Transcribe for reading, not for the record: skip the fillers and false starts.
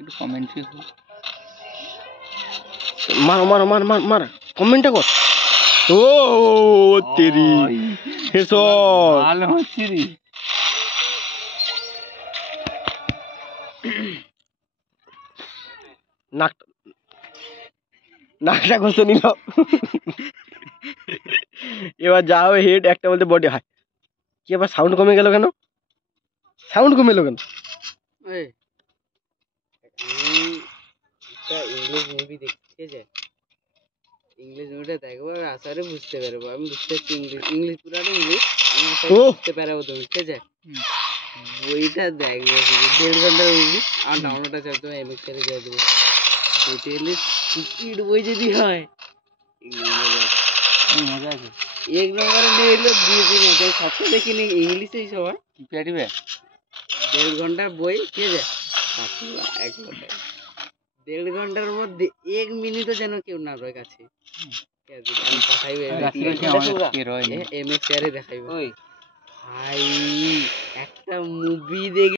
একটু কমেন্ট মার মার মার মার মার কমেন্টটা কর ও তেরি হেসো ভালো হচ্ছে রে নাকটা ঘষে নিল এবার যা হবে হেড একটা বলতে বডি হাই কি আবার সাউন্ড কমে গেল কেন ইংলিশ মুভি দেখতে যাই ইংলিশ মুভিটা দেখবো আর আসারে বুঝতে পারবো আমি বুঝতে পারছি ইংলিশ পুরানো ইংলিশ আমি বুঝতে পারবো তুমি ঠিক আছে বইটা দেখবো 1.5 ঘন্টার মুভি আর ডাউনলোড আছে তুমি এমএক্স এর দিয়ে দেবো টোটালি স্পিড বই যদি হয় মজা আছে এক নম্বরে নিয়ে এলো 2-3 আছে সবটা দেখিনি ইংলিশেই সবাই কি পারিবে 1.5 ঘন্টার বই ঠিক আছে এক কথায় 1.5 ঘন্টার মধ্যে 1 মিনিটও যেন কেউ না রয়ে কাছে আমি পাঠাইবে এমএক্স এর দেখাইবো ভাই একটা মুভি দেখে